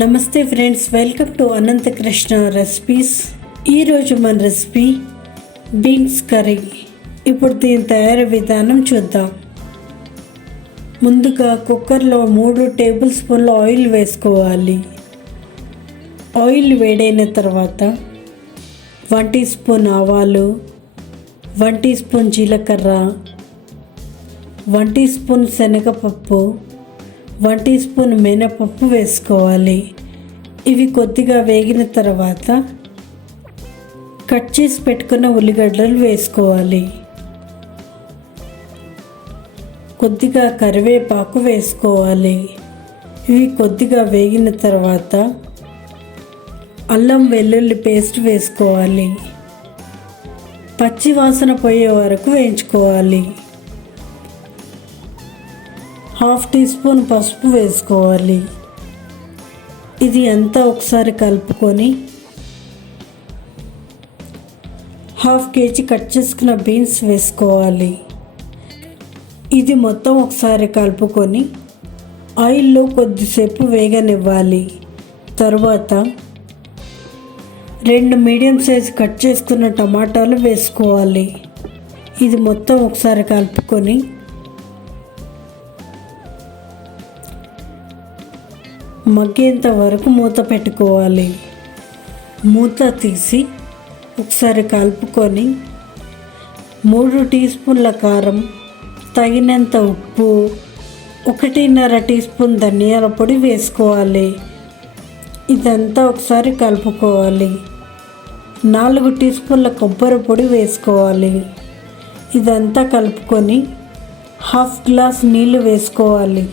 నమస్తే friends welcome to Anantakrishna recipes. ఈరోజు మన రెసిపీ బీన్స్ కర్రీ. ఇప్పుడు దీని తయారీ విధానం చూద్దాం. ముందుగా కుక్కర్లో మూడు టేబుల్ స్పూన్ల ఆయిల్ వేసుకోవాలి. ఆయిల్ వేడైన తర్వాత వన్ టీ స్పూన్ ఆవాలు వన్ టీ స్పూన్ జీలకర్ర వన్ టీ స్పూన్ శనగపప్పు వన్ టీ స్పూన్ మినపప్పు వేసుకోవాలి. ఇవి కొద్దిగా వేగిన తర్వాత కట్ చేసి పెట్టుకున్న ఉల్లిగడ్డలు వేసుకోవాలి. కొద్దిగా కరివేపాకు వేసుకోవాలి. ఇవి కొద్దిగా వేగిన తర్వాత అల్లం వెల్లుల్లి పేస్ట్ వేసుకోవాలి. పచ్చి వాసన పోయే వరకు వేయించుకోవాలి. హాఫ్ టీ స్పూన్ పసుపు వేసుకోవాలి. ఇది అంతా ఒకసారి కలుపుకొని హాఫ్ కేజీ కట్ చేసుకున్న బీన్స్ వేసుకోవాలి. ఇది మొత్తం ఒకసారి కలుపుకొని ఆయిల్లో కొద్దిసేపు వేగనివ్వాలి. తరువాత రెండు మీడియం సైజ్ కట్ చేసుకున్న టమాటాలు వేసుకోవాలి. ఇది మొత్తం ఒకసారి కలుపుకొని మగ్గేంత వరకు మూత పెట్టుకోవాలి. మూత తీసి ఒకసారి కలుపుకొని మూడు టీ స్పూన్ల కారం తగినంత ఉప్పు ఒకటిన్నర టీ స్పూన్ ధనియాల పొడి వేసుకోవాలి. ఇదంతా ఒకసారి కలుపుకోవాలి. నాలుగు టీ స్పూన్ల కొబ్బరి పొడి వేసుకోవాలి. ఇదంతా కలుపుకొని హాఫ్ గ్లాస్ నీళ్ళు వేసుకోవాలి.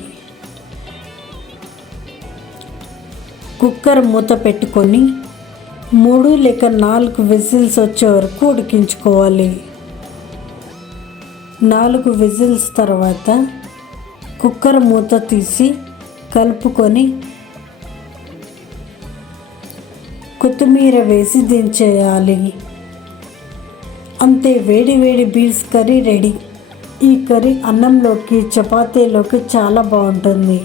కుక్కర్ మూత పెట్టుకొని మూడు లేక నాలుగు విజిల్స్ వచ్చే వరకు ఉడికించుకోవాలి. నాలుగు విజిల్స్ తర్వాత కుక్కర్ మూత తీసి కలుపుకొని కొత్తిమీర వేసి దించేయాలి. అంతే వేడి వేడి బీన్స్ కర్రీ రెడీ. ఈ కర్రీ అన్నంలోకి చపాతీలోకి చాలా బాగుంటుంది.